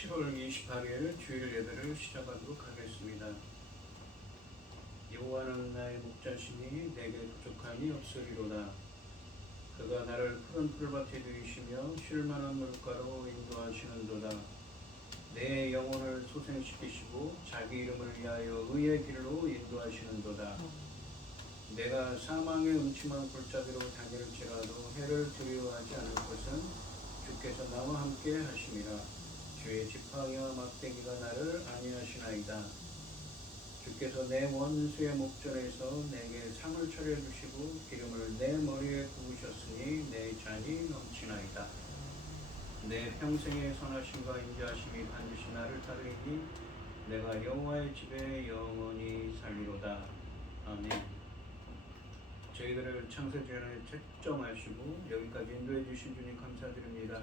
7월 28일 주일 예배를 시작하도록 하겠습니다. 여호와는 나의 목자시니 내게 부족함이 없으리로다. 그가 나를 푸른 풀밭에 두이시며 쉴만한 물가로 인도하시는도다. 내 영혼을 소생시키시고 자기 이름을 위하여 의의 길로 인도하시는도다. 내가 사망의 음침한 골짜기로 다닐지라도 해를 두려워하지 않을 것은 주께서 나와 함께 하심이라. 주의 지팡이와 막대기가 나를 안위하시나이다. 주께서 내 원수의 목전에서 내게 상을 차려주시고 기름을 내 머리에 부으셨으니 내 잔이 넘치나이다. 내 평생의 선하심과 인자하심이 반드시 나를 따르니 내가 여호와의 집에 영원히 살리로다. 아멘. 저희들을 창세전에 책정하시고 여기까지 인도해 주신 주님 감사드립니다.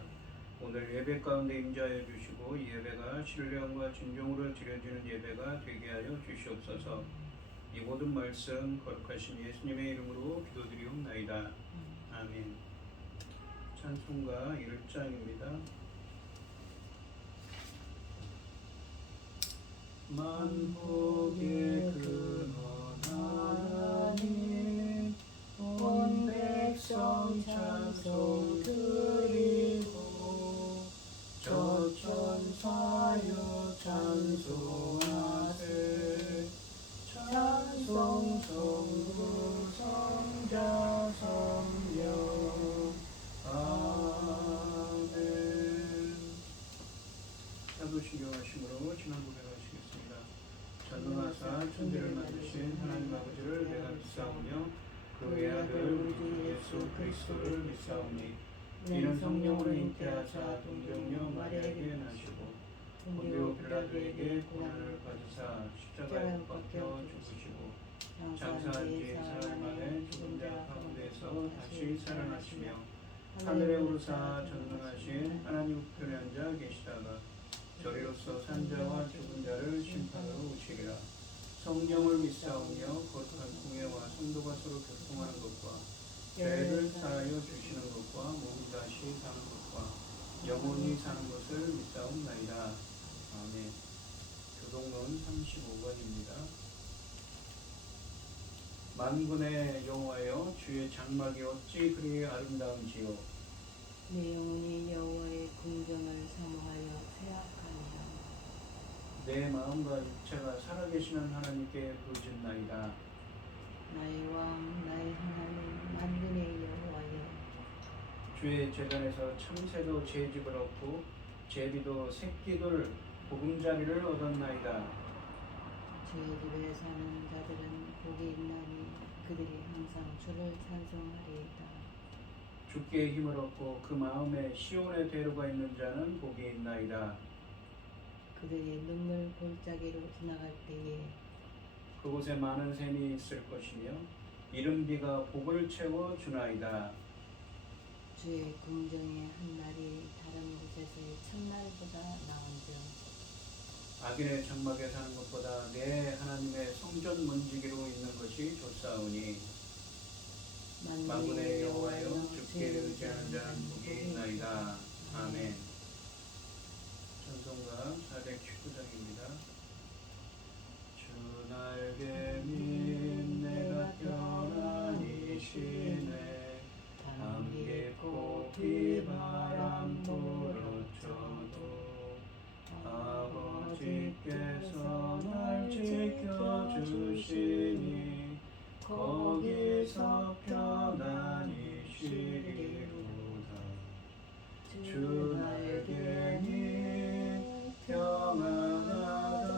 오늘 예배 가운데 임재하여 주시고 이 예배가 신령과 진정으로 드려지는 예배가 되게 하여 주시옵소서. 이 모든 말씀 거룩하신 예수님의 이름으로 기도드리옵나이다. 아멘. 찬송가 1장입니다. 만복의 근원 하나님 온 백성 찬송 드리고 저천사여 찬송하세 찬송 성부 성자 성령 아멘. 사도신경하심으로 지난 고백하시겠습니다. 전능하사 천지를 만드신 하나님 아버지를 내가 믿사오며 그의 아들 우리 주 예수 그리스도를 믿사오니 이는 성령으로 잉태하사 동정녀 마리아에게 나시고 본디오 빌라도에게 고난을 받으사 십자가에 못 박혀 죽으시고 장사한 뒤 사흘 만에 죽은 자 가운데서 다시 살아나시며 하늘에 오르사 전능하신 하나님 우편에 앉아 계시다가 저리로서 산자와 죽은 자를 심판하러 오시리라. 성령을 믿사오며 거룩한 공예와 성도가 서로 교통하는 것과 죄를 사하여 주시는 것과 몸이 다시 사는 것과 영원히 사는 것을 믿사옵나이다. 아멘. 교동론 35번입니다. 만군의 여호와여 주의 장막이 어찌 그리 아름다운지요. 내 영혼이 여호와의 궁정을 사모하여 쇠약하니라. 내 마음과 육체가 살아계시는 하나님께 부르짖나이다. 나의 왕 나의 하나님 만군의 여호와여 주의 제단에서 참새도 제집을 얻고 제비도 새끼들 보금자리를 얻었나이다. 주의 집에 사는 자들은 복이 있나니 그들이 항상 주를 찬송하리이다. 주께 힘을 얻고 그 마음에 시온의 대로가 있는 자는 복이 있나이다. 그들이 눈물 골짜기로 지나갈 때에 그곳에 많은 샘이 있을 것이며 이른 비가 복을 채워 주나이다. 주의 궁정의 한 날이 다른 곳에서의 첫날보다 나은즉 악인의 장막에 사는 것보다 내 하나님의 성전 문지기로 있는 것이 좋사오니 만군의 여호와여 주께 의지하는 자는 복이 있나이다. 아멘. 찬송가 419장입니다. 주 날개 민 내가 떠난 이 시내 함께 꽃이 바람 불어쳐도 아버지께서 날 지켜주시니 거기서 편안히 쉬리로다. 주 날개니 평안하다.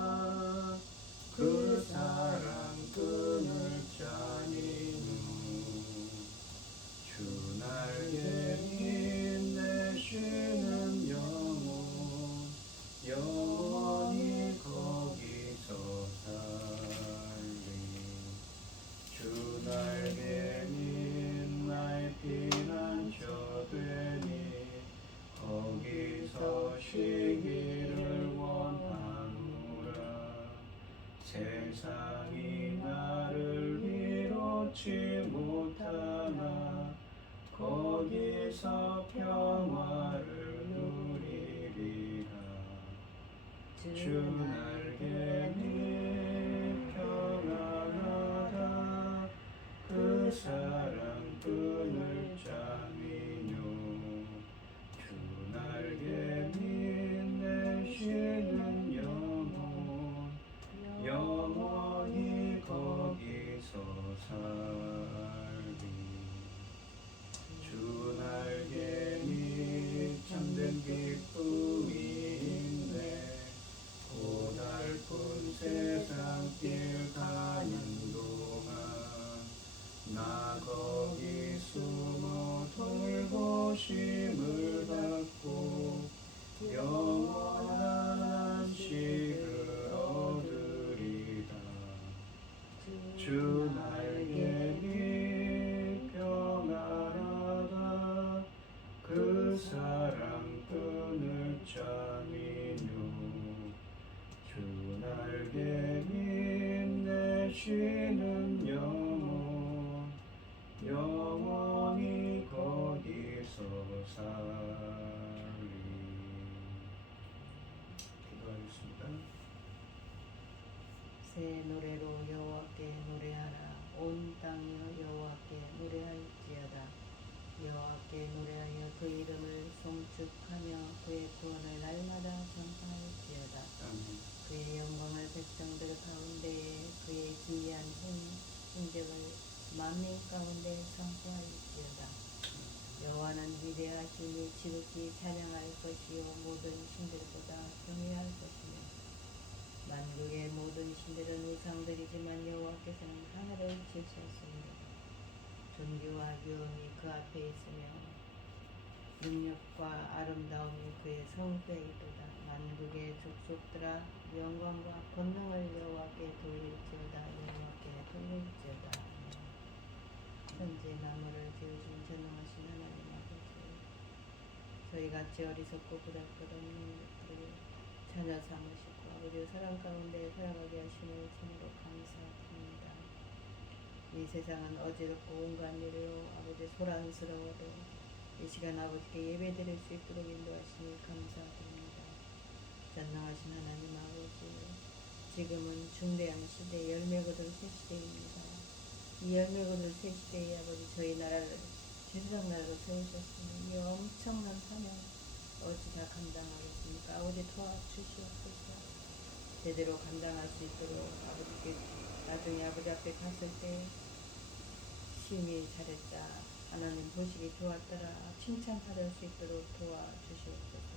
그 사랑 끈을 짜니누. 주 날개니 내 쉬는 영혼 영원히 거기서 살리. 주 날개니 나의 피난처 되니 거기서 쉬기를 원하노라. 세상이 나를 위로치 못하나 거기서 평화를 누리리라. 주 날개니 평안하다. 그 사랑 끈을 짜미뇨. 주 날개니 내 쉬는 영혼 영원히 거기서 살리. 주 날개니 참된 기쁨이 있네. 고달픈 주 날개니 평안하다 그 사랑 끈을 잠이누 주 날개니 내쉬는 영원히 거기서 살리 기도하겠습니다. 새 노래로 여호와께 노래하라. 온 땅이여 여호와께 노래할지어다. 여호와께 노래하여 그 이름을 송축하며 그의 구원을 날마다 전파할지어다. 아멘. 그의 영광을 백성들 가운데에 그의 기이한 행적을 만민 가운데 선포할지어다. 여호와는 위대하시니 지극히 찬양할 것이요 모든 신들보다 경외할 것이며 만국의 모든 신들은 우상들이지만 여호와께서는 하늘을 지으셨습니다. 존귀와 귀여움이 그 앞에 있으며 능력과 아름다움이 그의 성소에있도다. 만국의 족속들아 영광과 권능을 여호와께 돌릴지어다. 여호와께 돌릴지어다. 천지 나무를 지으신 전능하신 하나님 아버지, 저희같이 어리석고 부작것없는 것들을 자녀 삼으시고 아버지 사랑 가운데 살아가게 하심을 참으로 감사드립니다. 이 세상은 어지럽고 온갖 일로 아버지 소란스러워도 이 시간 아버지께 예배드릴 수 있도록 인도하시니 감사드립니다. 전능하신 하나님 아버지, 지금은 중대한 시대, 열매 거둘 새 시대입니다. 이 열매 거둘 새 시대에 아버지 저희 나라를 제사장 나라로 세우셨으니 이 엄청난 사명 어찌 다 감당하겠습니까? 아버지 도와주시옵소서. 제대로 감당할 수 있도록 아버지께 나중에 아버지 앞에 갔을 때 심히 잘했다, 하나님 보시기 좋았더라 칭찬받을 수 있도록 도와주시옵소서.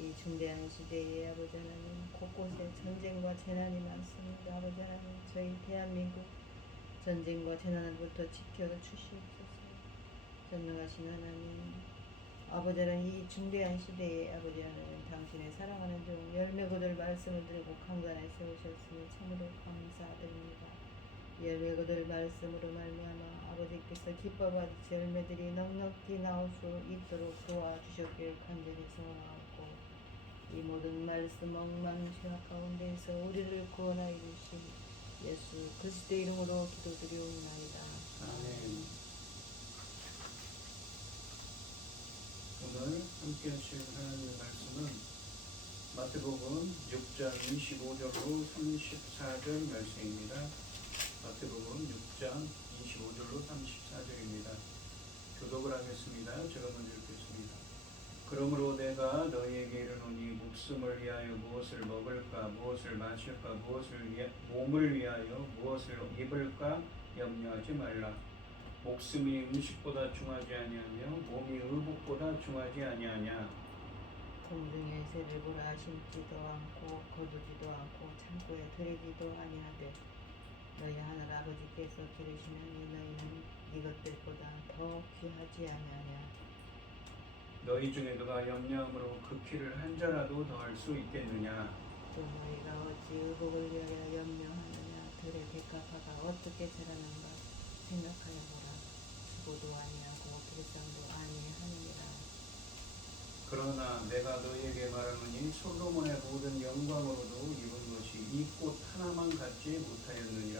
이 중대한 시대에 아버지 하나님 곳곳에 전쟁과 재난이 많습니다. 아버지 하나님 저희 대한민국 전쟁과 재난으로부터 지켜주시옵소서. 전능하신 하나님 아버지 하나님 이 중대한 시대에 아버지 하나님 당신의 사랑하는 종 열매 거둘 말씀을 들고 강단에 세우셨으니 참으로 감사드립니다. 열매 거둘 말씀으로 말미암아 아버지께서 기뻐 받으실 열매들이 넉넉히 나올 수 있도록 도와주셨기를 간절히 소원하옵고 이 모든 말씀 억만 죄악 가운데에서 우리를 구원하여 주신 예수 그리스도의 이름으로 기도드리옵나이다. 아멘. 오늘 함께 하실 하나님의 말씀은 마태복음 6장 25절로 34절 말씀입니다. 마태복음 6장 25절로 34절입니다. 교독을 하겠습니다. 제가 먼저 읽겠습니다. 그러므로 내가 너희에게 이르노니 목숨을 위하여 무엇을 먹을까 무엇을 마실까 몸을 위하여 무엇을 입을까 염려하지 말라. 목숨이 음식보다 중하지 아니하며 몸이 의복보다 중하지 아니하냐. 공중의 새를 보라 심지도 않고 거두지도 않고 창고에 들이지도 아니하되 너희 하늘 아버지께서 기르시느니 너희는 이것들보다 더 귀하지 아니하냐. 너희 중에 누가 염려함으로 그 키를 한 자라도 더할 수 있겠느냐. 또 너희가 어찌 의복을 위하여 염려하느냐. 들의 백합화가 어떻게 자라는가 생각하여 보라. 수고도 아니하고 길상도 아니하느니라. 그러나 내가 너희에게 말하노니 솔로몬의 모든 영광으로도 입은 것이 이 꽃 하나만 갖지 못하였느니라.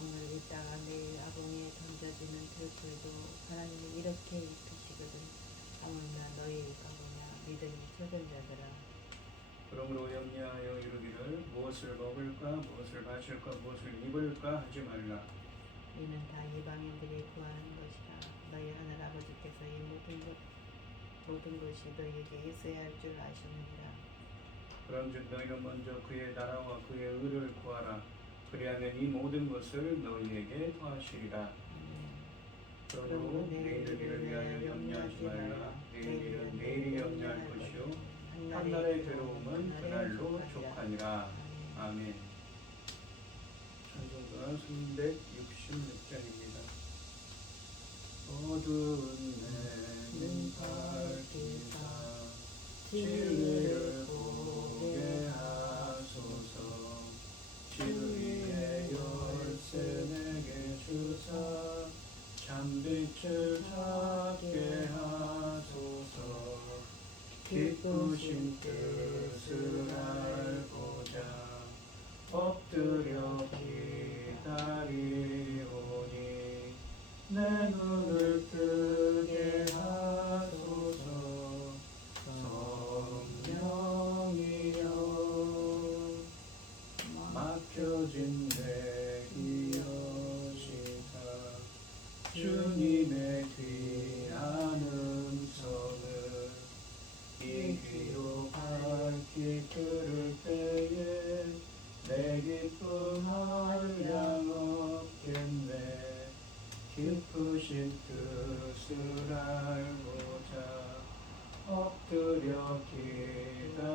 오늘 있다가 내일 아궁이에 던져지는 들풀도 하나님이 이렇게 입히시거든. 하물며 너희 가보냐 믿음이 적은 자들아. 그러므로 염려하여 이르기를 무엇을 먹을까 무엇을 마실까 무엇을 입을까 하지 말라. 이는 다 이방인들이 구하는 것이라. 너희 하늘 아버지께서 이 모든 것이 너희에게 있어야 할 줄 아시느니라. 그런즉 너희는 먼저 그의 나라와 그의 의를 구하라. 그리하면 이 모든 것을 너희에게 더하시리라. 그러므로 내일 일을 위하여 염려하지 말라. 내일 일은 내일이 염려할 것이요 한날의 괴로움은 그날로 족하니라. 아멘. 찬송가 366장입니다. 어두운 내눈 밝히사 진리를 보게 하소서. 진리의 열쇠는 기쁘신 뜻을 알고자 엎드려 기다리오니 내 눈을 뜨게 하소서. 성령이여 맡겨진 내 이어시사 주님의 귀한 음성을 이 귀로 밝히 들을 때에 내 기쁨 한량 없겠네. 기쁘신 뜻을 알고자 엎드려 기다리오니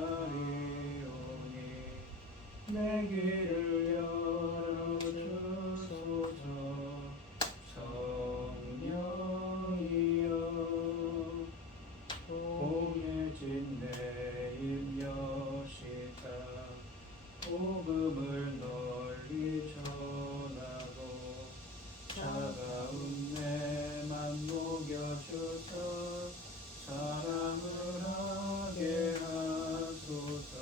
내 귀를 열어주소서. 성령이여 공해진 내 입여시사 복음을 널리 전하고 차가운 내만 녹여주사 사랑을 하게 하소서.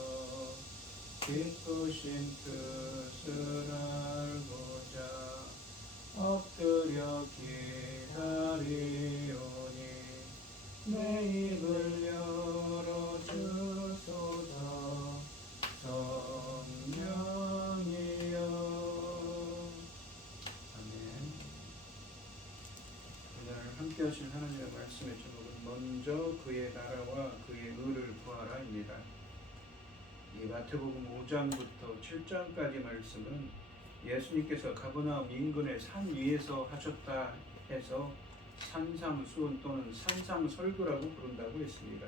기쁘신 뜻을 알고자 엎드려 기다리오니 내 입을 열어주소서. 성령이여. 아멘. 오늘 함께 하신 하나님의 말씀의 제목은 먼저 그의 나라와 그의 의를 구하라입니다. 이 마태복음 5장부터 7장까지 말씀은 예수님께서 가버나움 인근의 산 위에서 하셨다 해서 산상수훈 또는 산상설교라고 부른다고 했습니다.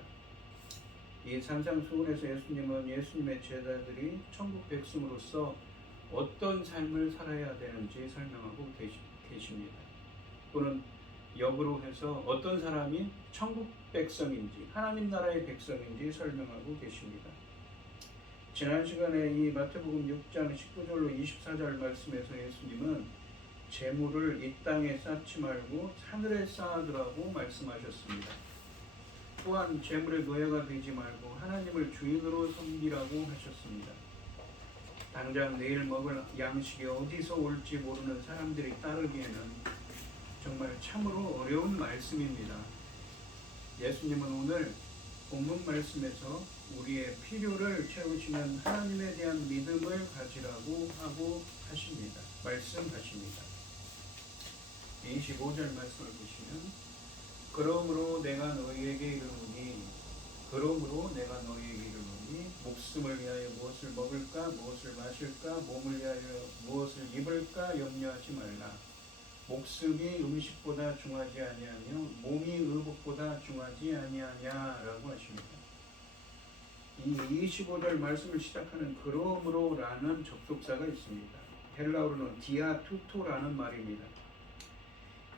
이 산상수훈에서 예수님은 예수님의 제자들이 천국 백성으로서 어떤 삶을 살아야 되는지 설명하고 계십니다. 또는 역으로 해서 어떤 사람이 천국 백성인지 하나님 나라의 백성인지 설명하고 계십니다. 지난 시간에 이 마태복음 6장 19절로 24절 말씀에서 예수님은 재물을 이 땅에 쌓지 말고 하늘에 쌓아두라고 말씀하셨습니다. 또한 재물의 노예가 되지 말고 하나님을 주인으로 섬기라고 하셨습니다. 당장 내일 먹을 양식이 어디서 올지 모르는 사람들이 따르기에는 정말 참으로 어려운 말씀입니다. 예수님은 오늘 본문 말씀에서 우리의 필요를 채우시는 하나님에 대한 믿음을 가지라고 하고 하십니다. 말씀하십니다. 25절 말씀을 보시면 그러므로 내가 너희에게 이르노니 목숨을 위하여 무엇을 먹을까 무엇을 마실까 몸을 위하여 무엇을 입을까 염려하지 말라. 목숨이 음식보다 중하지 아니하며 몸이 의복보다 중하지 아니하냐라고 하십니다. 이 25절 말씀을 시작하는 그러므로라는 접속사가 있습니다. 헬라어로는 디아투토라는 말입니다.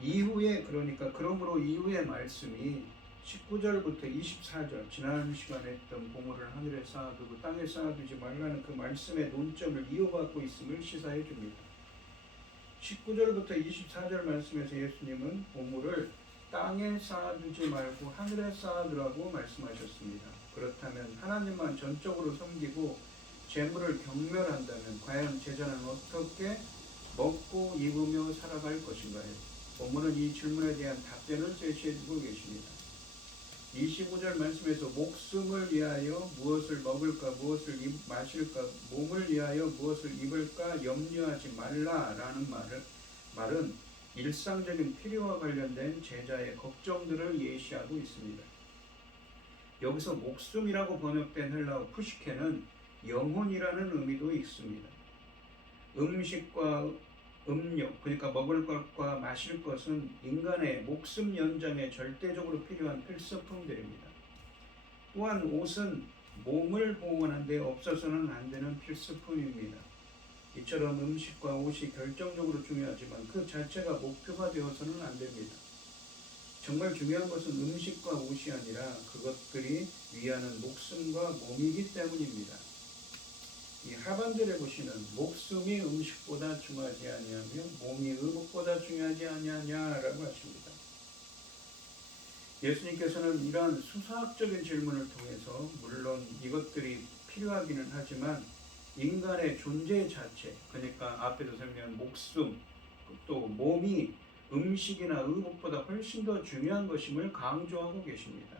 이후에 그러니까 그러므로 이후의 말씀이 19절부터 24절 지난 시간에 했던 보물을 하늘에 쌓아두고 땅에 쌓아두지 말라는 그 말씀의 논점을 이어받고 있음을 시사해 줍니다. 19절부터 24절 말씀에서 예수님은 보물을 땅에 쌓아두지 말고 하늘에 쌓아두라고 말씀하셨습니다. 그렇다면 하나님만 전적으로 섬기고 재물을 경멸한다면 과연 제자는 어떻게 먹고 입으며 살아갈 것인가요? 본문은 이 질문에 대한 답변을 제시해주고 계십니다. 25절 말씀에서 목숨을 위하여 무엇을 먹을까 무엇을 마실까 몸을 위하여 무엇을 입을까 염려하지 말라라는 말은 일상적인 필요와 관련된 제자의 걱정들을 예시하고 있습니다. 여기서 목숨이라고 번역된 헬라어 푸시케는 영혼이라는 의미도 있습니다. 음식과 음료, 그러니까 먹을 것과 마실 것은 인간의 목숨 연장에 절대적으로 필요한 필수품들입니다. 또한 옷은 몸을 보호하는 데 없어서는 안 되는 필수품입니다. 이처럼 음식과 옷이 결정적으로 중요하지만 그 자체가 목표가 되어서는 안 됩니다. 정말 중요한 것은 음식과 옷이 아니라 그것들이 위하는 목숨과 몸이기 때문입니다. 이 하반절에 보시는 목숨이 음식보다 중하지 아니하며 몸이 의복보다 중요하지 아니하냐라고 하십니다. 예수님께서는 이러한 수사학적인 질문을 통해서 물론 이것들이 필요하기는 하지만 인간의 존재 자체, 그러니까 앞에도 설명한 목숨, 또 몸이 음식이나 의복보다 훨씬 더 중요한 것임을 강조하고 계십니다.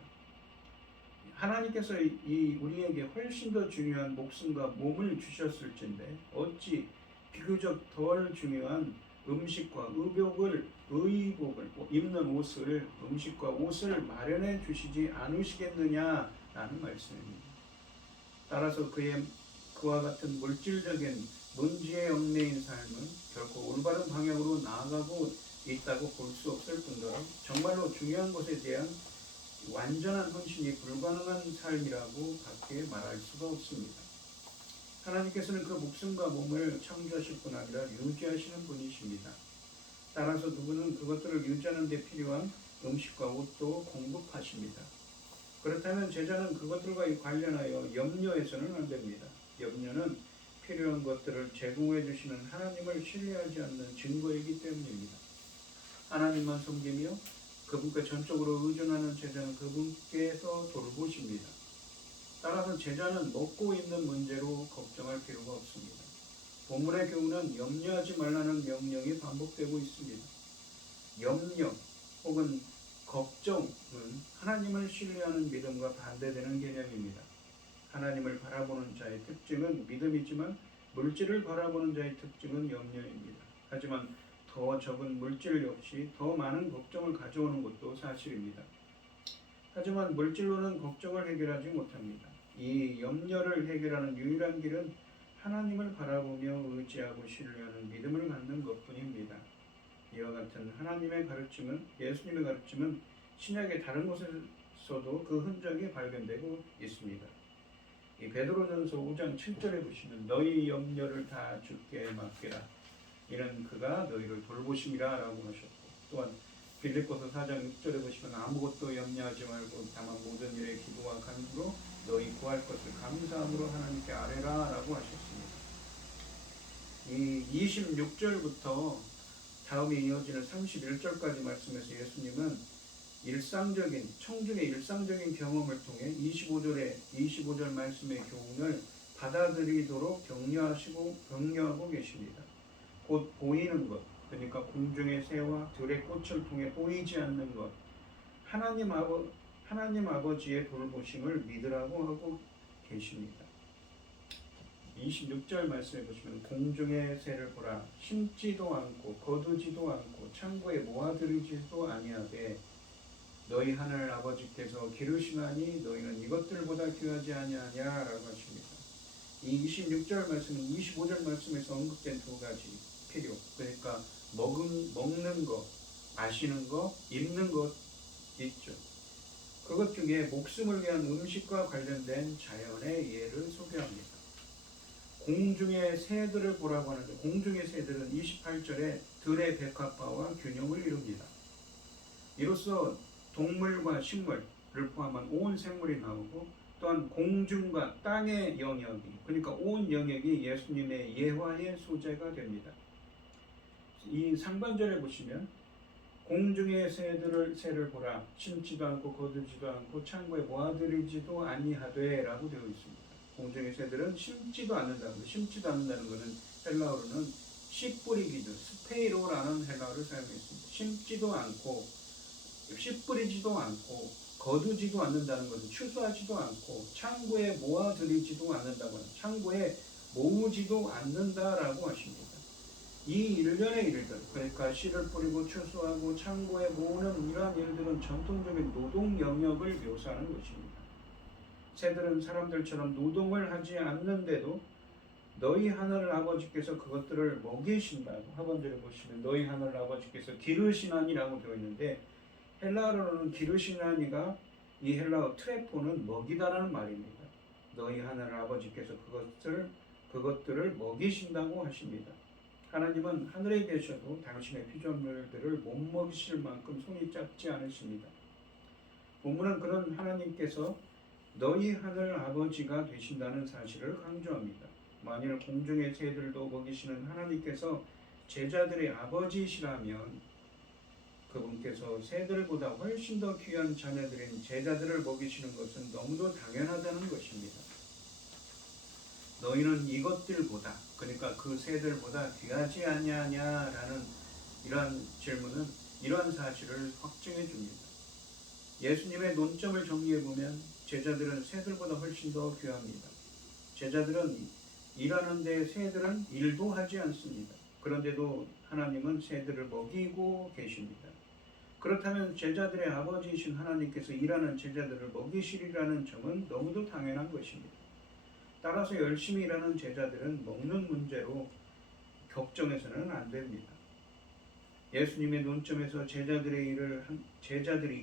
하나님께서 우리에게 훨씬 더 중요한 목숨과 몸을 주셨을진데 어찌 비교적 덜 중요한 음식과 의복을 입는 옷을 음식과 옷을 마련해 주시지 않으시겠느냐라는 말씀입니다. 따라서 그와 같은 물질적인 문제에 얽매인 삶은 결코 올바른 방향으로 나아가고 있다고 볼 수 없을 뿐더러 정말로 중요한 것에 대한 완전한 헌신이 불가능한 삶이라고 밖에 말할 수가 없습니다. 하나님께서는 그 목숨과 몸을 창조하실 뿐 아니라 유지하시는 분이십니다. 따라서 누구는 그것들을 유지하는 데 필요한 음식과 옷도 공급하십니다. 그렇다면 제자는 그것들과 관련하여 염려해서는 안 됩니다. 염려는 필요한 것들을 제공해 주시는 하나님을 신뢰하지 않는 증거이기 때문입니다. 하나님만 섬기며 그분께 전적으로 의존하는 제자는 그분께서 돌보십니다. 따라서 제자는 먹고 입는 문제로 걱정할 필요가 없습니다. 본문의 교훈은 염려하지 말라는 명령이 반복되고 있습니다. 염려 혹은 걱정은 하나님을 신뢰하는 믿음과 반대되는 개념입니다. 하나님을 바라보는 자의 특징은 믿음이지만 물질을 바라보는 자의 특징은 염려입니다. 하지만 더 적은 물질 역시 더 많은 걱정을 가져오는 것도 사실입니다. 하지만 물질로는 걱정을 해결하지 못합니다. 이 염려를 해결하는 유일한 길은 하나님을 바라보며 의지하고 신뢰하는 믿음을 갖는 것뿐입니다. 이와 같은 하나님의 가르침은 예수님의 가르침은 신약의 다른 곳에서도 그 흔적이 발견되고 있습니다. 이 베드로전서 5장 7절에 보시면 너희 염려를 다 주께 맡기라. 이는 그가 너희를 돌보심이라 라고 하셨고 또한 빌립보서 4장 6절에 보시면 아무것도 염려하지 말고 다만 모든 일에 기도와 간구로 너희 구할 것을 감사함으로 하나님께 아뢰라 라고 하셨습니다. 이 26절부터 다음에 이어지는 31절까지 말씀에서 예수님은 청중의 일상적인 경험을 통해 25절 말씀의 교훈을 받아들이도록 격려하고 계십니다. 곧 보이는 것, 그러니까 공중의 새와 들의 꽃을 통해 보이지 않는 것, 하나님 아버지의 돌보심을 믿으라고 하고 계십니다. 26절 말씀해 보시면 공중의 새를 보라 심지도 않고 거두지도 않고 창고에 모아들이지도 아니하되 너희 하늘 아버지께서 기르시나니 너희는 이것들보다 귀하지 아니하냐라고 하십니다. 이 26절 말씀은 25절 말씀에서 언급된 두 가지 필요, 그러니까 먹는 것, 마시는 것, 입는 것 있죠. 그것 중에 목숨을 위한 음식과 관련된 자연의 예를 소개합니다. 공중의 새들을 보라고 하는데 공중의 새들은 28절에 들의 백합화와 균형을 이룹니다. 이로써 동물과 식물을 포함한 온 생물이 나오고 또한 공중과 땅의 영역이 그러니까 온 영역이 예수님의 예화의 소재가 됩니다. 이 상반절에 보시면 공중의 새를 보라 심지도 않고 거두지도 않고 창고에 모아들이지도 아니하되 라고 되어 있습니다. 공중의 새들은 심지도 않는다는 것은 헬라어로는 씨 뿌리기도 스페이로라는 헬라어를 사용했습니다. 심지도 않고 씨 뿌리지도 않고 거두지도 않는다는 것은 추수하지도 않고 창고에 모아들이지도 않는다고 하는 창고에 모으지도 않는다라고 하십니다. 이 일련의 일들, 그러니까 씨를 뿌리고 추수하고 창고에 모으는 이러한 일들은 전통적인 노동 영역을 묘사하는 것입니다. 새들은 사람들처럼 노동을 하지 않는데도 너희 하늘 아버지께서 그것들을 먹이신다고 하반절에 보시면 너희 하늘 아버지께서 기르시나니라고 되어 있는데 헬라어로는 기르시나니가 이 헬라어 트레포는 먹이다라는 말입니다. 너희 하늘 아버지께서 그것들을 먹이신다고 하십니다. 하나님은 하늘에 계셔도 당신의 피조물들을 못 먹이실 만큼 손이 짧지 않으십니다. 본문은 그런 하나님께서 너희 하늘 아버지가 되신다는 사실을 강조합니다. 만일 공중의 새들도 먹이시는 하나님께서 제자들의 아버지시라면 그분께서 새들보다 훨씬 더 귀한 자녀들인 제자들을 먹이시는 것은 너무도 당연하다는 것입니다. 너희는 이것들보다, 그러니까 그 새들보다 귀하지 아니하냐라는 이러한 질문은 이러한 사실을 확증해 줍니다. 예수님의 논점을 정리해 보면 제자들은 새들보다 훨씬 더 귀합니다. 제자들은 일하는데 새들은 일도 하지 않습니다. 그런데도 하나님은 새들을 먹이고 계십니다. 그렇다면 제자들의 아버지이신 하나님께서 일하는 제자들을 먹이시리라는 점은 너무도 당연한 것입니다. 따라서 열심히 일하는 제자들은 먹는 문제로 걱정해서는 안 됩니다. 예수님의 논점에서 제자들이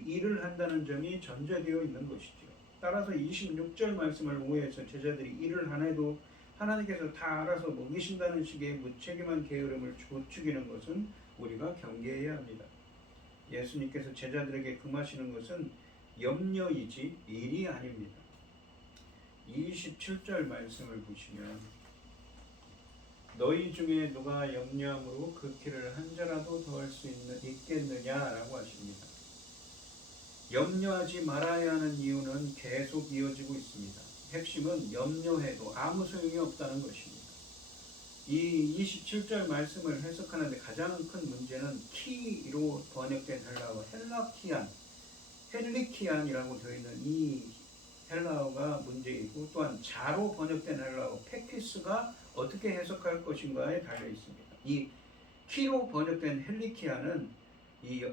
일을 한다는 점이 전제되어 있는 것이죠. 따라서 26절 말씀을 오해해서 제자들이 일을 안 해도 하나님께서 다 알아서 먹이신다는 식의 무책임한 게으름을 부추기는 것은 우리가 경계해야 합니다. 예수님께서 제자들에게 금하시는 것은 염려이지 일이 아닙니다. 27절 말씀을 보시면 너희 중에 누가 염려함으로 그 키를 한 자라도 더할 수 있겠느냐라고 하십니다. 염려하지 말아야 하는 이유는 계속 이어지고 있습니다. 핵심은 염려해도 아무 소용이 없다는 것입니다. 이 27절 말씀을 해석하는데 가장 큰 문제는 키로 번역된 헬라어 헬리키안이라고 되어 있는 이 헬라어가 문제이고, 또한 자로 번역된 헬라어 페키스가 어떻게 해석할 것인가에 달려 있습니다. 이 키로 번역된 헬리키아는 이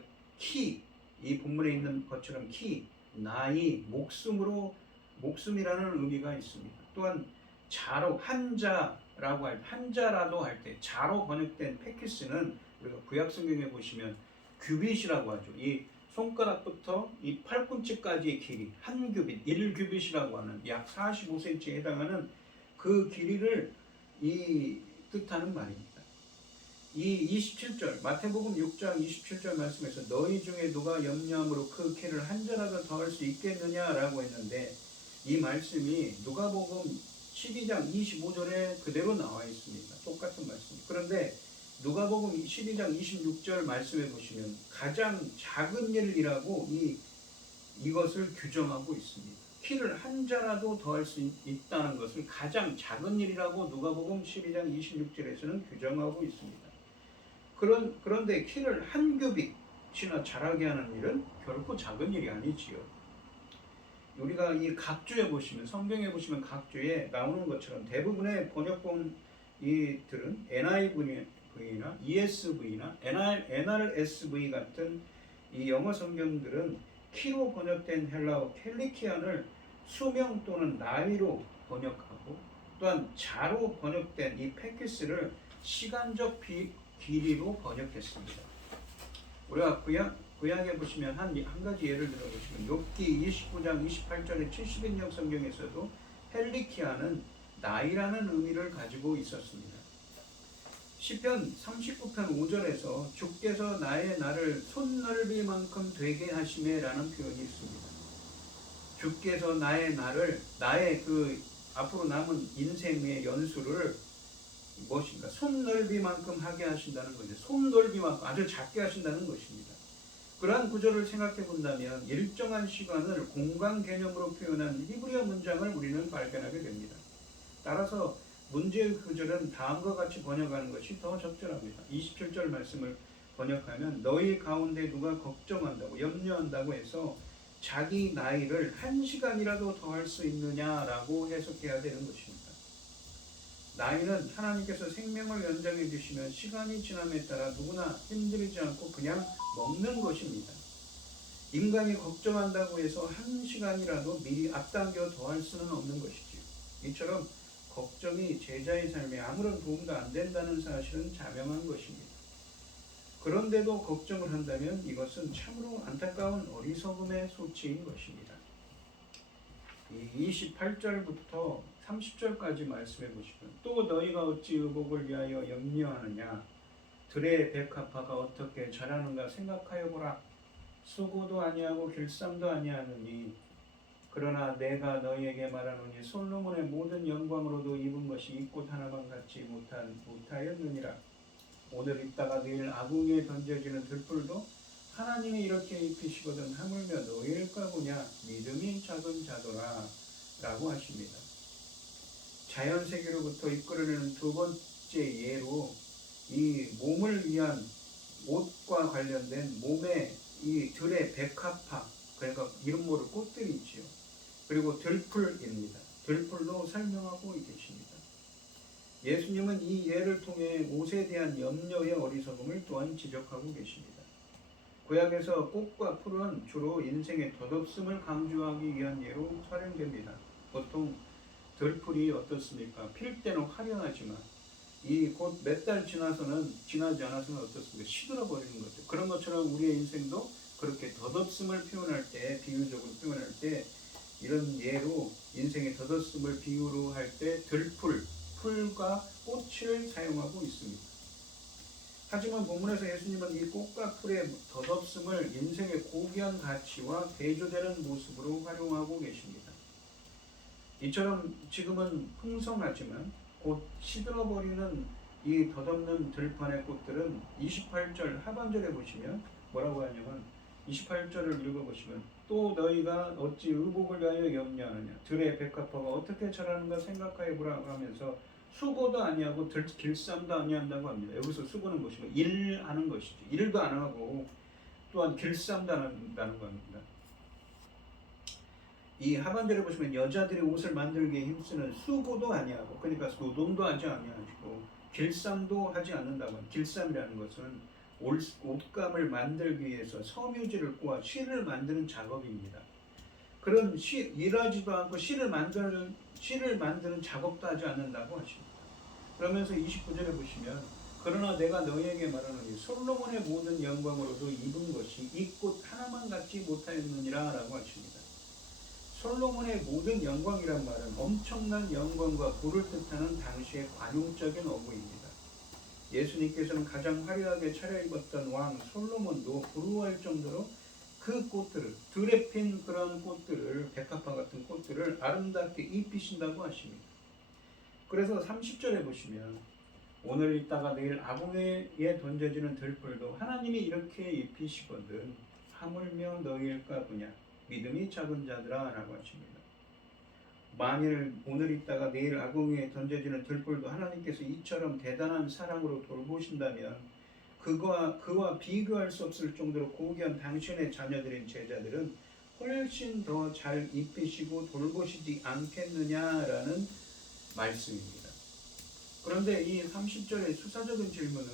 본문에 있는 것처럼 나이, 목숨이라는 의미가 있습니다. 또한 자로 한자라도 할 때 자로 번역된 페키스는 우리가 구약 성경에 보시면 규빗이라고 하죠. 이 손가락부터 이 팔꿈치까지의 길이 한 규빗, 1규빗이라고 하는 약 45cm에 해당하는 그 길이를 뜻하는 말입니다. 이 27절 마태복음 6장 27절 말씀에서 너희 중에 누가 염려함으로 그 키를 한 자라도 더할 수 있겠느냐라고 했는데, 이 말씀이 누가복음 12장 25절에 그대로 나와 있습니다. 똑같은 말씀. 그런데 누가복음 12장 26절 말씀에 보시면 가장 작은 일이라고 이것을 규정하고 있습니다. 키를 한 자라도 더할 수 있다는 것을 가장 작은 일이라고 누가복음 12장 26절에서는 규정하고 있습니다. 그런데 키를 한 규빗이나 자라게 하는 일은 결코 작은 일이 아니지요. 우리가 이 각주에 보시면, 성경에 보시면 각주에 나오는 것처럼 대부분의 번역본들은 NIV나 ESV나 NRSV 같은 이 영어 성경들은 키로 번역된 헬라어 켈리키안을 수명 또는 나이로 번역하고, 또한 자로 번역된 이 페키스를 시간적 길이로 번역했습니다. 우리가 구약에 보시면 한 가지 예를 들어 보시면 욥기 29장 28절의 70인역 성경에서도 헬리키아는 나이라는 의미를 가지고 있었습니다. 시편 39편 5절에서 주께서 나의 날을 손넓이만큼 되게 하시매라는 표현이 있습니다. 주께서 나의 앞으로 남은 인생의 연수를 무엇인가 손넓이만큼 하게 하신다는 거죠. 손넓이만큼 아주 작게 하신다는 것입니다. 그러한 구절을 생각해 본다면 일정한 시간을 공간 개념으로 표현한 히브리어 문장을 우리는 발견하게 됩니다. 따라서 문제의 구절은 다음과 같이 번역하는 것이 더 적절합니다. 27절 말씀을 번역하면 너희 가운데 누가 걱정한다고 염려한다고 해서 자기 나이를 1시간이라도 더할 수 있느냐라고 해석해야 되는 것입니다. 나이는 하나님께서 생명을 연장해 주시면 시간이 지남에 따라 누구나 힘들이지 않고 그냥 먹는 것입니다. 인간이 걱정한다고 해서 1시간이라도 미리 앞당겨 더할 수는 없는 것이지요. 이처럼 걱정이 제자의 삶에 아무런 도움도 안 된다는 사실은 자명한 것입니다. 그런데도 걱정을 한다면 이것은 참으로 안타까운 어리석음의 소치인 것입니다. 이 28절부터 30절까지 말씀해 보시면 또 너희가 어찌 의복을 위하여 염려하느냐, 들의 백합화가 어떻게 자라는가 생각하여 보라. 수고도 아니하고 길쌈도 아니하느니, 그러나 내가 너희에게 말하노니 솔로몬의 모든 영광으로도 입은 것이 이 꽃 하나만 갖지 못하였느니라. 오늘 있다가 내일 아궁이에 던져지는 들불도 하나님이 이렇게 입히시거든 하물며 너희일까 보냐 믿음이 작은 자더라 라고 하십니다. 자연세계로부터 이끌어내는 두 번째 예로 이 몸을 위한 옷과 관련된 몸의 이 들의 백합화, 그러니까 이름 모를 꽃들이 있지요. 그리고 들풀입니다. 들풀로 설명하고 계십니다. 예수님은 이 예를 통해 옷에 대한 염려의 어리석음을 또한 지적하고 계십니다. 구약에서 꽃과 풀은 주로 인생의 덧없음을 강조하기 위한 예로 활용됩니다. 보통 들풀이 어떻습니까? 필 때는 화려하지만 이 곧 몇 달 지나지 않아서는 어떻습니까? 시들어 버리는 거죠. 그런 것처럼 우리의 인생도 그렇게 덧없음을 표현할 때, 비유적으로 표현할 때 이런 예로 인생의 덧없음을 비유로 할 때 들풀, 풀과 꽃을 사용하고 있습니다. 하지만 본문에서 예수님은 이 꽃과 풀의 덧없음을 인생의 고귀한 가치와 대조되는 모습으로 활용하고 계십니다. 이처럼 지금은 풍성하지만 곧 시들어버리는 이 덧없는 들판의 꽃들은 28절 하반절에 보시면 뭐라고 하냐면 28절을 읽어보시면 또 너희가 어찌 의복을 위하여 염려하느냐 들의 백합화가 어떻게 자라는가 생각하여 보라고 하면서 수고도 아니하고 길쌈도 아니한다고 합니다. 여기서 수고는 무엇이고 일하는 것이죠. 일도 안 하고 또한 길쌈도 안 한다는 겁니다. 이 하반절에 보시면 여자들이 옷을 만들기에 힘쓰는 수고도 아니하고 그러니까 노동도 하지 아니하시고 길쌈도 하지 않는다고 합니다. 길쌈이라는 것은 옷감을 만들기 위해서 섬유질을 꼬아 실을 만드는 작업입니다. 그런 일하지도 않고 실을 만드는 작업도 하지 않는다고 하십니다. 그러면서 29절에 보시면 그러나 내가 너희에게 말하노니 솔로몬의 모든 영광으로도 입은 것이 이 꽃 하나만 갖지 못하였느니라 라고 하십니다. 솔로몬의 모든 영광이란 말은 엄청난 영광과 부를 뜻하는 당시의 관용적인 어구입니다. 예수님께서는 가장 화려하게 차려입었던 왕 솔로몬도 부러워할 정도로 그 꽃들을, 들에 핀 그런 꽃들을, 백합화 같은 꽃들을 아름답게 입히신다고 하십니다. 그래서 30절에 보시면 오늘 있다가 내일 아궁이에 던져지는 들풀도 하나님이 이렇게 입히시거든 하물며 너희일까 보냐 믿음이 작은 자들아 라고 하십니다. 만일 오늘 있다가 내일 아궁이에 던져지는 들풀도 하나님께서 이처럼 대단한 사랑으로 돌보신다면 그와 비교할 수 없을 정도로 고귀한 당신의 자녀들인 제자들은 훨씬 더 잘 입히시고 돌보시지 않겠느냐라는 말씀입니다. 그런데 이 30절의 수사적인 질문은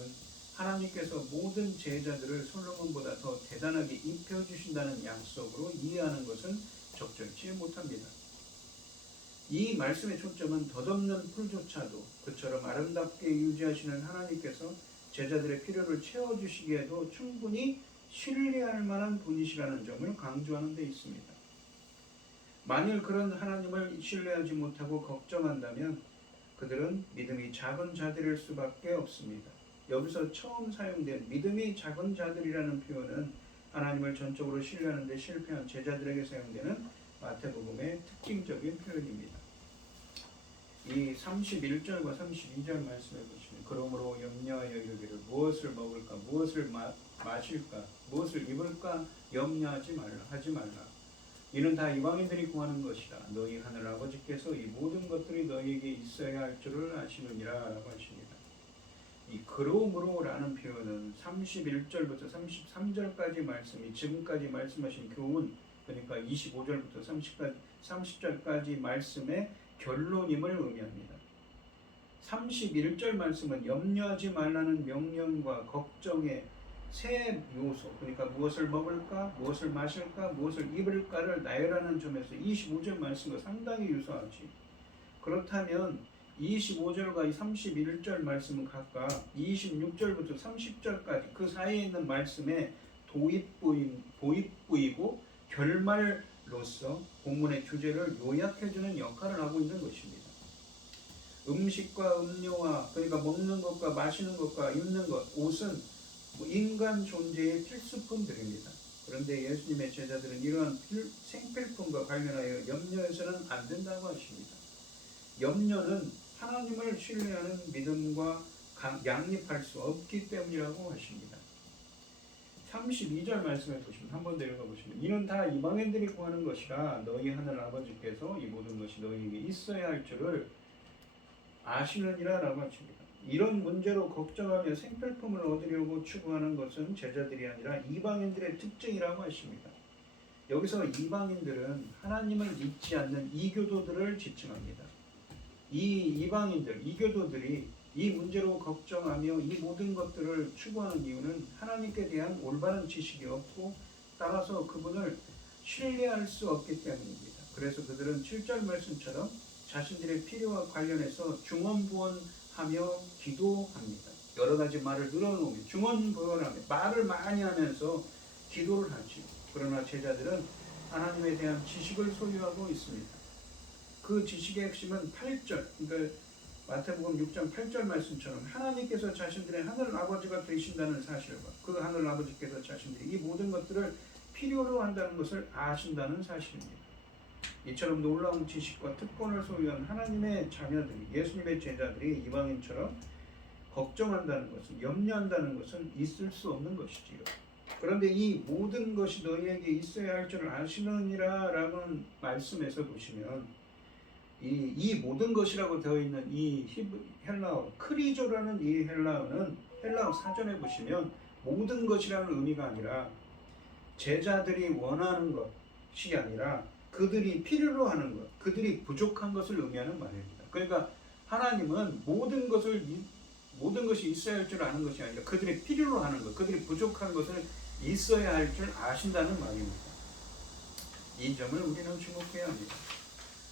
하나님께서 모든 제자들을 솔로몬보다 더 대단하게 입혀주신다는 약속으로 이해하는 것은 적절치 못합니다. 이 말씀의 초점은 덧없는 풀조차도 그처럼 아름답게 유지하시는 하나님께서 제자들의 필요를 채워주시기에도 충분히 신뢰할 만한 분이시라는 점을 강조하는 데 있습니다. 만일 그런 하나님을 신뢰하지 못하고 걱정한다면 그들은 믿음이 작은 자들일 수밖에 없습니다. 여기서 처음 사용된 믿음이 작은 자들이라는 표현은 하나님을 전적으로 신뢰하는 데 실패한 제자들에게 사용되는 마태복음의 특징적인 표현입니다. 이 31절과 32절 말씀해 보시면 그러므로 염려하여 이르기를 무엇을 먹을까 무엇을 마실까 무엇을 입을까 염려하지 말라. 이는 다 이방인들이 구하는 것이라. 너희 하늘 아버지께서 이 모든 것들이 너희에게 있어야 할 줄을 아시느니라 라고 하십니다. 이 그러므로 라는 표현은 31절부터 33절까지 말씀이 지금까지 말씀하신 교훈 그러니까 25절부터 30절까지 말씀의 결론임을 의미합니다. 31절 말씀은 염려하지 말라는 명령과 걱정의 세 요소 그러니까 무엇을 먹을까 무엇을 마실까 무엇을 입을까를 나열하는 점에서 25절 말씀과 상당히 유사하지. 그렇다면 25절과 31절 말씀은 각각 26절부터 30절까지 그 사이에 있는 말씀의 도입부이고 결말로서 본문의 주제를 요약해주는 역할을 하고 있는 것입니다. 음식과 음료와 그러니까 먹는 것과 마시는 것과 입는 것, 옷은 인간 존재의 필수품들입니다. 그런데 예수님의 제자들은 이러한 생필품과 관련하여 염려해서는 안 된다고 하십니다. 염려는 하나님을 신뢰하는 믿음과 양립할 수 없기 때문이라고 하십니다. 32절 말씀에 보시면 한 번 더 읽어보시면 이는 다 이방인들이 구하는 것이라 너희 하늘 아버지께서 이 모든 것이 너희에게 있어야 할 줄을 아시느니라 라고 하십니다. 이런 문제로 걱정하며 생필품을 얻으려고 추구하는 것은 제자들이 아니라 이방인들의 특징이라고 하십니다. 여기서 이방인들은 하나님을 믿지 않는 이교도들을 지칭합니다. 이 이방인들, 이교도들이 이 문제로 걱정하며 이 모든 것들을 추구하는 이유는 하나님께 대한 올바른 지식이 없고 따라서 그분을 신뢰할 수 없기 때문입니다. 그래서 그들은 7절 말씀처럼 자신들의 필요와 관련해서 중언부언하며 기도합니다. 여러 가지 말을 늘어놓으며 중언부언하며 말을 많이 하면서 기도를 하지. 그러나 제자들은 하나님에 대한 지식을 소유하고 있습니다. 그 지식의 핵심은 8절, 그러니까 마태복음 6장 8절 말씀처럼 하나님께서 자신들의 하늘 아버지가 되신다는 사실과 그 하늘 아버지께서 자신들이 이 모든 것들을 필요로 한다는 것을 아신다는 사실입니다. 이처럼 놀라운 지식과 특권을 소유한 하나님의 자녀들이, 예수님의 제자들이 이방인처럼 걱정한다는 것은, 염려한다는 것은 있을 수 없는 것이지요. 그런데 이 모든 것이 너희에게 있어야 할 줄 아시느니라 라는 말씀에서 보시면 이 모든 것이라고 되어 있는 이 헬라어 크리조라는 이 헬라어는 헬라어 사전에 보시면 모든 것이라는 의미가 아니라 제자들이 원하는 것이 아니라 그들이 필요로 하는 것, 그들이 부족한 것을 의미하는 말입니다. 그러니까 하나님은 모든 것이 있어야 할 줄 아는 것이 아니라 그들이 필요로 하는 것, 그들이 부족한 것을 있어야 할 줄 아신다는 말입니다. 이 점을 우리는 주목해야 합니다.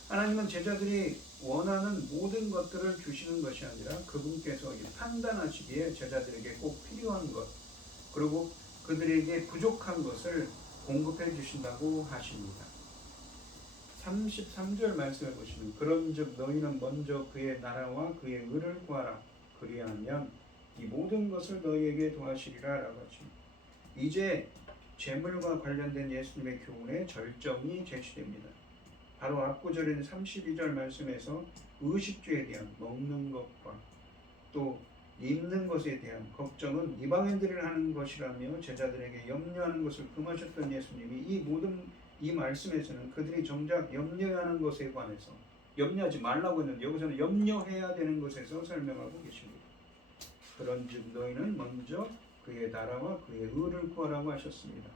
하나님은 제자들이 원하는 모든 것들을 주시는 것이 아니라 그분께서 판단하시기에 제자들에게 꼭 필요한 것, 그리고 그들에게 부족한 것을 공급해 주신다고 하십니다. 33절 말씀해 보시면 그런즉 너희는 먼저 그의 나라와 그의 의를 구하라. 그리하면 이 모든 것을 너희에게 도와주시리라 라고 하십니다. 이제 재물과 관련된 예수님의 교훈의 절정이 제시됩니다. 바로 앞구절인 32절 말씀에서 의식주에 대한 먹는 것과 또 입는 것에 대한 걱정은 이방인들이 하는 것이라며 제자들에게 염려하는 것을 금하셨던 예수님이 이 말씀에서는 그들이 정작 염려하는 것에 관해서 염려하지 말라고 했는데 여기서는 염려해야 되는 것에서 설명하고 계십니다. 그런즉 너희는 먼저 그의 나라와 그의 의를 구하라고 하셨습니다.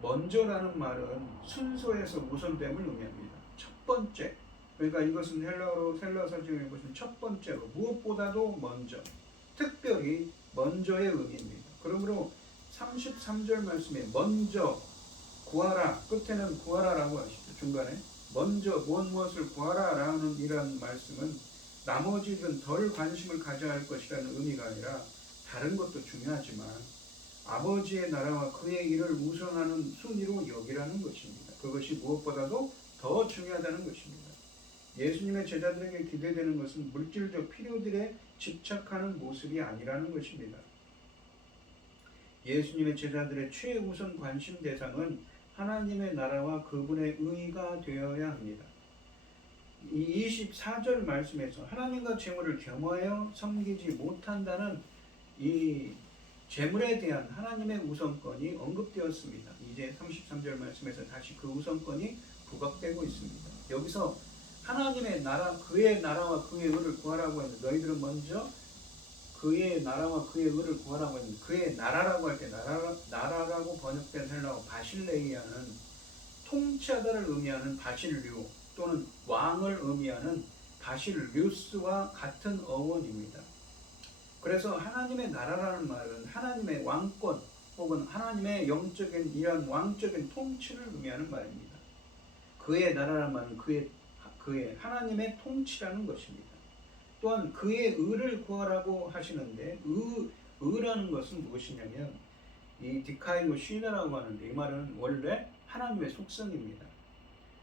먼저라는 말은 순서에서 우선됨을 의미합니다. 첫 번째, 그러니까 이것은 헬라어 사전에 보시면 첫 번째로 무엇보다도 먼저, 특별히 먼저의 의미입니다. 그러므로 33절 말씀에 먼저 구하라, 끝에는 구하라라고 하시죠. 중간에 먼저 무엇을 구하라라는 이런 말씀은 나머지는 덜 관심을 가져야 할 것이라는 의미가 아니라 다른 것도 중요하지만 아버지의 나라와 그의 일을 우선하는 순위로 여기라는 것입니다. 그것이 무엇보다도 더 중요하다는 것입니다. 예수님의 제자들에게 기대되는 것은 물질적 필요들에 집착하는 모습이 아니라는 것입니다. 예수님의 제자들의 최우선 관심 대상은 하나님의 나라와 그분의 의가 되어야 합니다. 이 24절 말씀에서 하나님과 재물을 겸하여 섬기지 못한다는 이 재물에 대한 하나님의 우선권이 언급되었습니다. 이제 33절 말씀에서 다시 그 우선권이 부각되고 있습니다. 여기서 하나님의 나라, 그의 나라와 그의 의를 구하라고 했는데 너희들은 먼저 그의 나라와 그의 의를 구하라고 했는데 그의 나라라고 할 때 나라라고 번역된 헬라어 바실레이아는 통치하다를 의미하는 바실류 또는 왕을 의미하는 바실류스와 같은 어원입니다. 그래서 하나님의 나라라는 말은 하나님의 왕권 혹은 하나님의 영적인 이런 왕적인 통치를 의미하는 말입니다. 그의 나라라는 말은 그의 하나님의 통치라는 것입니다. 또한 그의 의를 구하라고 하시는데 의라는 것은 무엇이냐면 이 디카이노 시나라고 하는데 이 말은 원래 하나님의 속성입니다.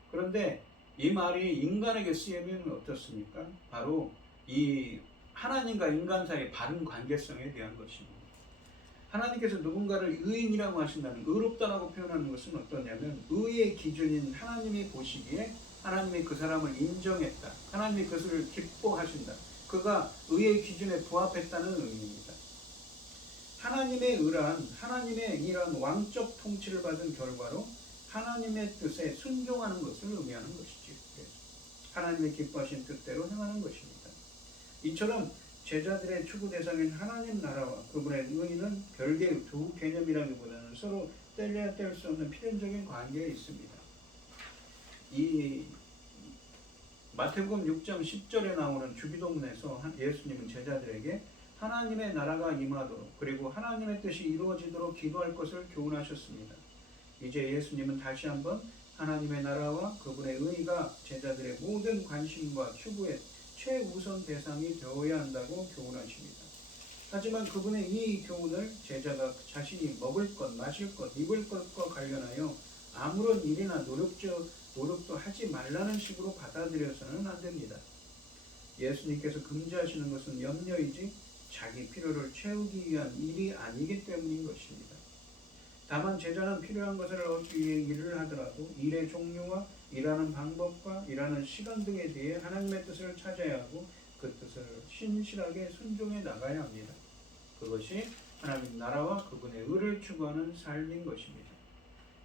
그런데 이 말이 인간에게 쓰이면 어떻습니까? 바로 이 하나님과 인간 사이의 바른 관계성에 대한 것입니다. 하나님께서 누군가를 의인이라고 하신다는, 의롭다라고 표현하는 것은 어떠냐면 의의 기준인 하나님이 보시기에 하나님이 그 사람을 인정했다. 하나님이 그것을 기뻐하신다. 그가 의의 기준에 부합했다는 의미입니다. 하나님의 의란 하나님의 이런 왕적 통치를 받은 결과로 하나님의 뜻에 순종하는 것을 의미하는 것이지. 하나님의 기뻐하신 뜻대로 행하는 것입니다. 이처럼 제자들의 추구 대상인 하나님 나라와 그분의 의는 별개의 두 개념이라기보다는 서로 뗄래야 뗄 수 없는 필연적인 관계에 있습니다. 이 마태복음 6장 10절에 나오는 주기도문에서 예수님은 제자들에게 하나님의 나라가 임하도록 그리고 하나님의 뜻이 이루어지도록 기도할 것을 교훈하셨습니다. 이제 예수님은 다시 한번 하나님의 나라와 그분의 의가 제자들의 모든 관심과 추구의 최우선 대상이 되어야 한다고 교훈하십니다. 하지만 그분의 이 교훈을 제자가 자신이 먹을 것, 마실 것, 입을 것과 관련하여 아무런 일이나 노력도 하지 말라는 식으로 받아들여서는 안 됩니다. 예수님께서 금지하시는 것은 염려이지 자기 필요를 채우기 위한 일이 아니기 때문인 것입니다. 다만 제자는 필요한 것을 얻기 위해 일을 하더라도 일의 종류와 일하는 방법과 일하는 시간 등에 대해 하나님의 뜻을 찾아야 하고 그 뜻을 신실하게 순종해 나가야 합니다. 그것이 하나님 나라와 그분의 의를 추구하는 삶인 것입니다.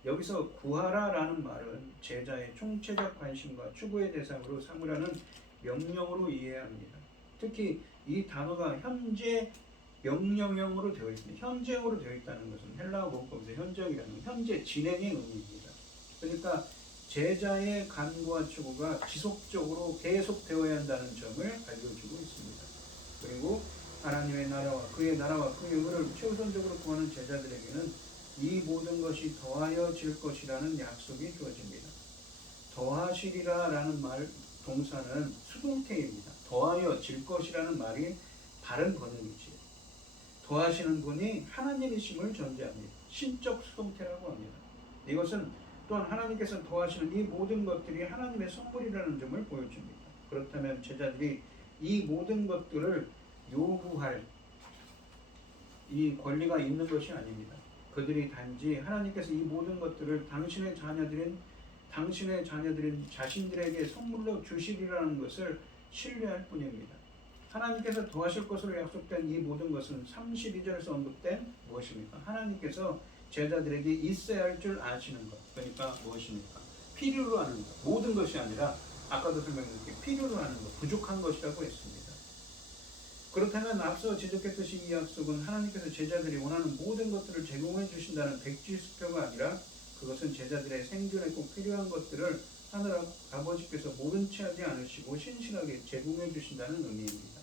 여기서 구하라라는 말은 제자의 총체적 관심과 추구의 대상으로 삼으라는 명령으로 이해해야 합니다. 특히 이 단어가 현재 명령형으로 되어 있습니다. 현재형으로 되어 있다는 것은 헬라어 문법에서 현재형이라는 현재 진행의 의미입니다. 그러니까 제자의 간구와 추구가 지속적으로 계속되어야 한다는 점을 알려주고 있습니다. 그리고 하나님의 나라와 그의 의를 최우선적으로 구하는 제자들에게는 이 모든 것이 더하여질 것이라는 약속이 주어집니다. 더하시리라라는 동사는 수동태입니다. 더하여질 것이라는 말이 바른 번역이지요. 더하시는 분이 하나님이심을 전제합니다. 신적 수동태라고 합니다. 이것은 또한 하나님께서 더하시는 이 모든 것들이 하나님의 선물이라는 점을 보여줍니다. 그렇다면 제자들이 이 모든 것들을 요구할 이 권리가 있는 것이 아닙니다. 그들이 단지 하나님께서 이 모든 것들을 당신의 자녀들인 자신들에게 선물로 주시리라는 것을 신뢰할 뿐입니다. 하나님께서 더하실 것으로 약속된 이 모든 것은 32절에서 언급된 무엇입니까? 하나님께서 제자들에게 있어야 할 줄 아시는 것. 그러니까 무엇입니까? 필요로 하는 것. 모든 것이 아니라 아까도 설명드렸듯이 필요로 하는 것, 부족한 것이라고 했습니다. 그렇다면 앞서 지적했듯이 이 약속은 하나님께서 제자들이 원하는 모든 것들을 제공해 주신다는 백지수표가 아니라 그것은 제자들의 생존에 꼭 필요한 것들을 하늘 아버지께서 모른 채 하지 않으시고 신실하게 제공해 주신다는 의미입니다.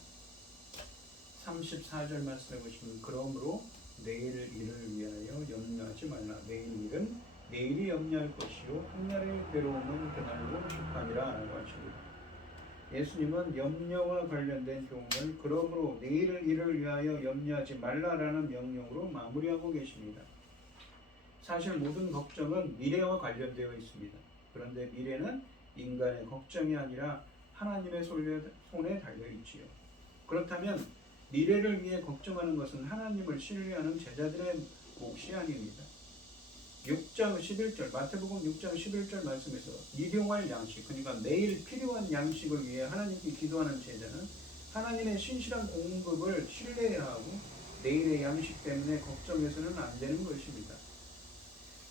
34절 말씀해 보시면 그러므로 내일 일을 위하여 염려하지 말라. 내일 일은 내일이 염려할 것이요 한날의 괴로움은 그날로 축하니라 라고 하십니다. 예수님은 염려와 관련된 교훈을 그러므로 내일 일을 위하여 염려하지 말라라는 명령으로 마무리하고 계십니다. 사실 모든 걱정은 미래와 관련되어 있습니다. 그런데 미래는 인간의 걱정이 아니라 하나님의 손에 달려있지요. 그렇다면 미래를 위해 걱정하는 것은 하나님을 신뢰하는 제자들의 몫이 아닙니다. 6장 11절 마태복음 6장 11절 말씀에서 일용할 양식 그러니까 매일 필요한 양식을 위해 하나님께 기도하는 제자는 하나님의 신실한 공급을 신뢰해야 하고 내일의 양식 때문에 걱정해서는 안 되는 것입니다.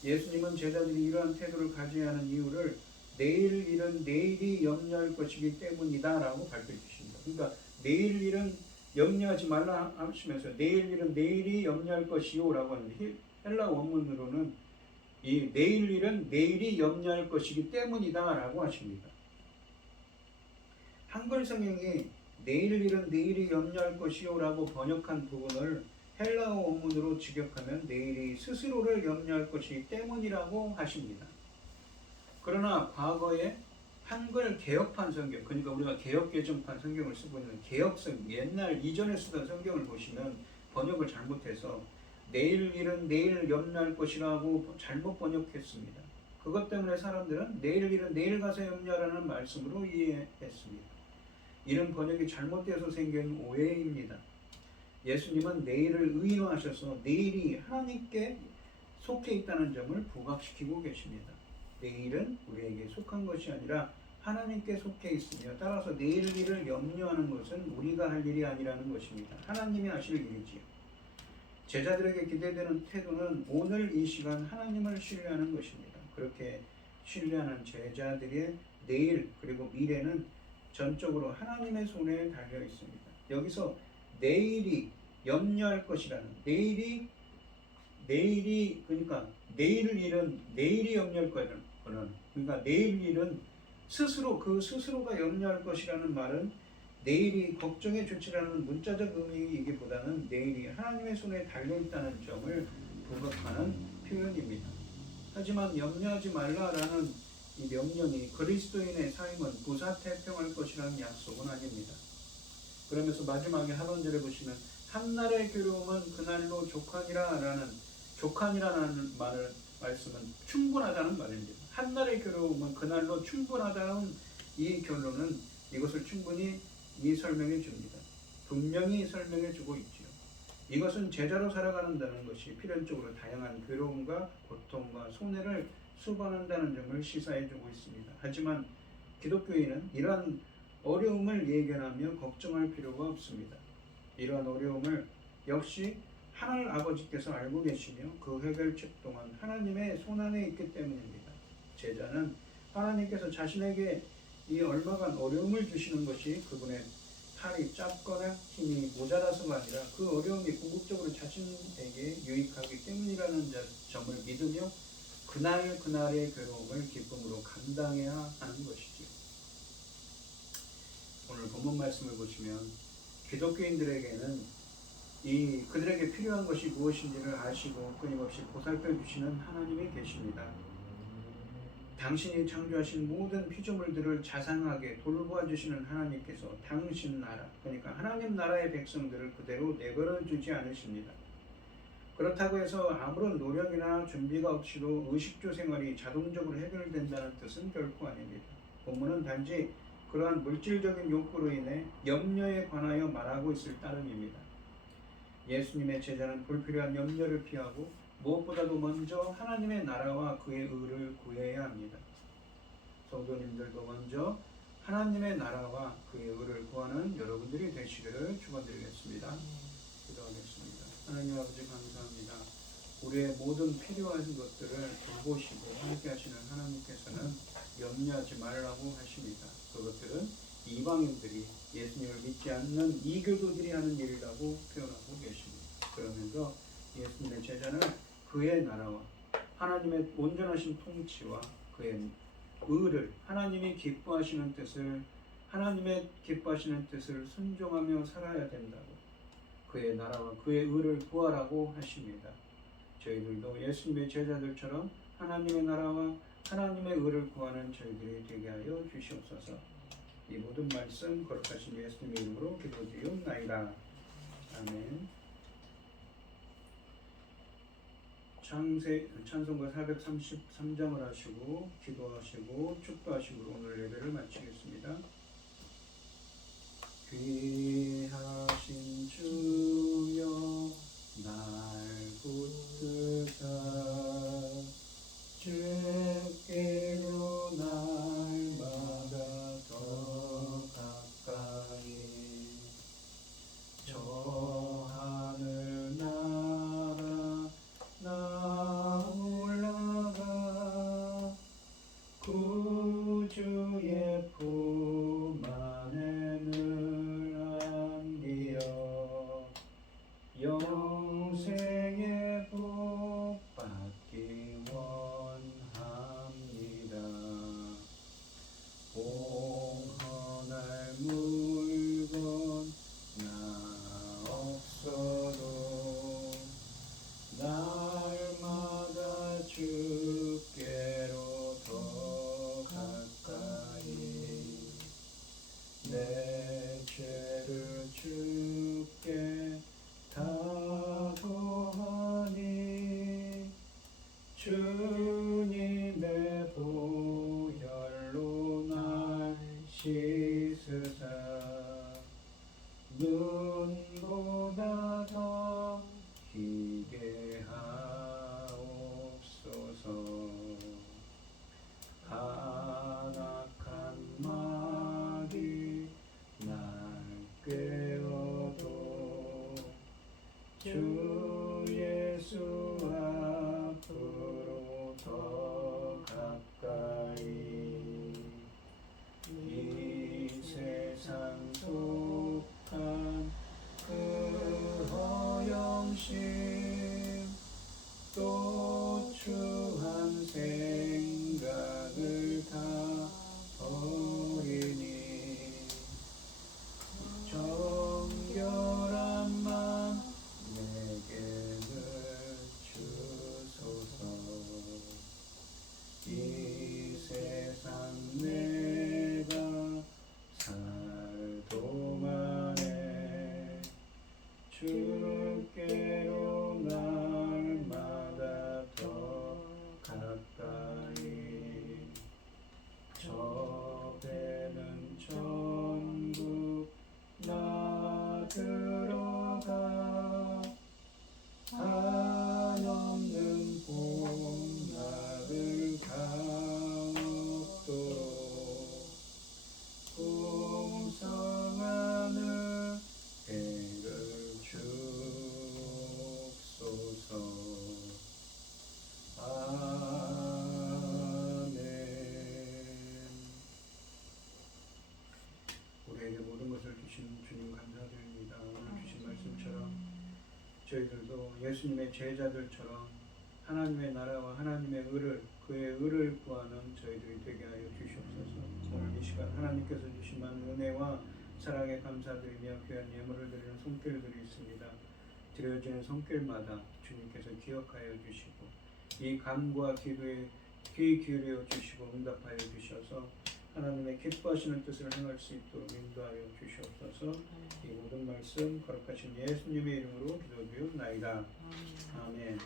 예수님은 제자들이 이러한 태도를 가져야 하는 이유를 내일 일은 내일이 염려할 것이기 때문이다 라고 발표해 주십니다. 그러니까 내일 일은 염려하지 말라 하시면서 내일 일은 내일이 염려할 것이요 라고 하는데 헬라 원문으로는 이 내일 일은 내일이 염려할 것이기 때문이다 라고 하십니다. 한글 성경이 내일 일은 내일이 염려할 것이요 라고 번역한 부분을 헬라어 원문으로 직역하면 내일이 스스로를 염려할 것이기 때문이라고 하십니다. 그러나 과거에 한글 개역판 성경, 그러니까 우리가 개역개정판 성경을 쓰고 있는 개역성, 옛날 이전에 쓰던 성경을 보시면 번역을 잘못해서 내일 일은 내일 염려할 것이라고 잘못 번역했습니다. 그것 때문에 사람들은 내일 일은 내일 가서 염려하라는 말씀으로 이해했습니다. 이런 번역이 잘못되어서 생긴 오해입니다. 예수님은 내일을 의인화하셔서 내일이 하나님께 속해 있다는 점을 부각시키고 계십니다. 내일은 우리에게 속한 것이 아니라 하나님께 속해 있으며 따라서 내일 일을 염려하는 것은 우리가 할 일이 아니라는 것입니다. 하나님이 하실 일이지요. 제자들에게 기대되는 태도는 오늘 이 시간 하나님을 신뢰하는 것입니다. 그렇게 신뢰하는 제자들의 내일 그리고 미래는 전적으로 하나님의 손에 달려 있습니다. 여기서 내일이 염려할 것이라는 내일이 그러니까 내일 일은 내일이 염려할 거는 그러니까 내일 일은 스스로가 염려할 것이라는 말은 내일이 걱정의 조치라는 문자적 의미이기보다는 내일이 하나님의 손에 달려있다는 점을 부각하는 표현입니다. 하지만 염려하지 말라라는 이 명령이 그리스도인의 삶은 부사태평할 것이라는 약속은 아닙니다. 그러면서 마지막에 하반절에 보시면 한날의 괴로움은 그날로 족하니라는 말씀은 충분하다는 말입니다. 한날의 괴로움은 그날로 충분하다는 이 결론은 이것을 충분히 설명해 줍니다. 분명히 설명해 주고 있지요. 이것은 제자로 살아가는다는 것이 필연적으로 다양한 괴로움과 고통과 손해를 수반한다는 점을 시사해 주고 있습니다. 하지만 기독교인은 이러한 어려움을 예견하며 걱정할 필요가 없습니다. 이러한 어려움을 역시 하나님 아버지께서 알고 계시며 그 해결책 동안 하나님의 손안에 있기 때문입니다. 제자는 하나님께서 자신에게 이 얼마간 어려움을 주시는 것이 그분의 팔이 짧거나 힘이 모자라서가 아니라 그 어려움이 궁극적으로 자신에게 유익하기 때문이라는 점을 믿으며 그날의 괴로움을 기쁨으로 감당해야 하는 것이죠. 오늘 본문 말씀을 보시면 기독교인들에게는 그들에게 필요한 것이 무엇인지를 아시고 끊임없이 보살펴 주시는 하나님이 계십니다. 당신이 창조하신 모든 피조물들을 자상하게 돌보아 주시는 하나님께서 당신 나라, 그러니까 하나님 나라의 백성들을 그대로 내버려 두지 않으십니다. 그렇다고 해서 아무런 노력이나 준비가 없이도 의식주 생활이 자동적으로 해결된다는 뜻은 결코 아닙니다. 본문은 단지 그러한 물질적인 욕구로 인해 염려에 관하여 말하고 있을 따름입니다. 예수님의 제자는 불필요한 염려를 피하고 무엇보다도 먼저 하나님의 나라와 그의 의를 구해야 합니다. 성도님들도 먼저 하나님의 나라와 그의 의를 구하는 여러분들이 되시기를 축원드리겠습니다. 기도하겠습니다. 하나님 아버지 감사합니다. 우리의 모든 필요한 것들을 돌보시고 함께 하시는 하나님께서는 염려하지 말라고 하십니다. 그것들은 이방인들이 예수님을 믿지 않는 이교도들이 하는 일이라고 표현하고 계십니다. 그러면서 예수님의 제자는 그의 나라와 하나님의 온전하신 통치와 그의 의를 하나님의 기뻐하시는 뜻을 순종하며 살아야 된다고 그의 나라와 그의 의를 구하라고 하십니다. 저희들도 예수님의 제자들처럼 하나님의 나라와 하나님의 의를 구하는 저희들이 되게 하여 주시옵소서. 이 모든 말씀 거룩하신 예수님의 이름으로 기도드리옵나이다. 아멘. 찬송가 433장을 하시고 기도하시고 축도하시고 오늘 예배를 마치겠습니다. 귀하신 주여 날 붙드사 주께로 날마다 더 가까이 저 하늘 나라 나 올라가 구주의 품 안에 늘 안기어 영생의 복 받기 원합니다. 공헌할 물건 나 없어도 날마다 주께로 더 가까이 내 죄를 주께 다 고하니 주님의 보혈로 날 씻으사 눈보다 더 희게 하옵소서. 간악한 말이 날 깨워도 주의 우리에게 모든 것을 주신 주님 감사드립니다. 오늘 주신 말씀처럼 저희들도 예수님의 제자들처럼 하나님의 나라와 하나님의 의를 그의 의를 구하는 저희들이 되게 하여 주시옵소서. 오늘 이 시간 하나님께서 주신 많은 은혜와 사랑에 감사드리며 귀한 예물을 드리는 손길들이 있습니다. 드려지는 손길마다 주님께서 기억하여 주시고 이 간구와 기도에 귀 기울여 주시고 응답하여 주셔서 하나님의 기뻐하시는 뜻을 행할 수 있도록 인도하여 주시옵소서. 이 모든 말씀 거룩하신 예수님의 이름으로 기도드리옵나이다. 아멘.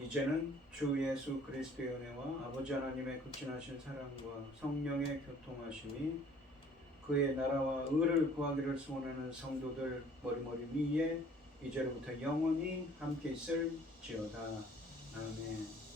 이제는 주 예수 그리스도의 은혜와 아버지 하나님의 극진하신 사랑과 성령의 교통하심이 그의 나라와 의를 구하기를 소원하는 성도들 머리머리 위에 이제로부터 영원히 함께 있을지어다. 아멘.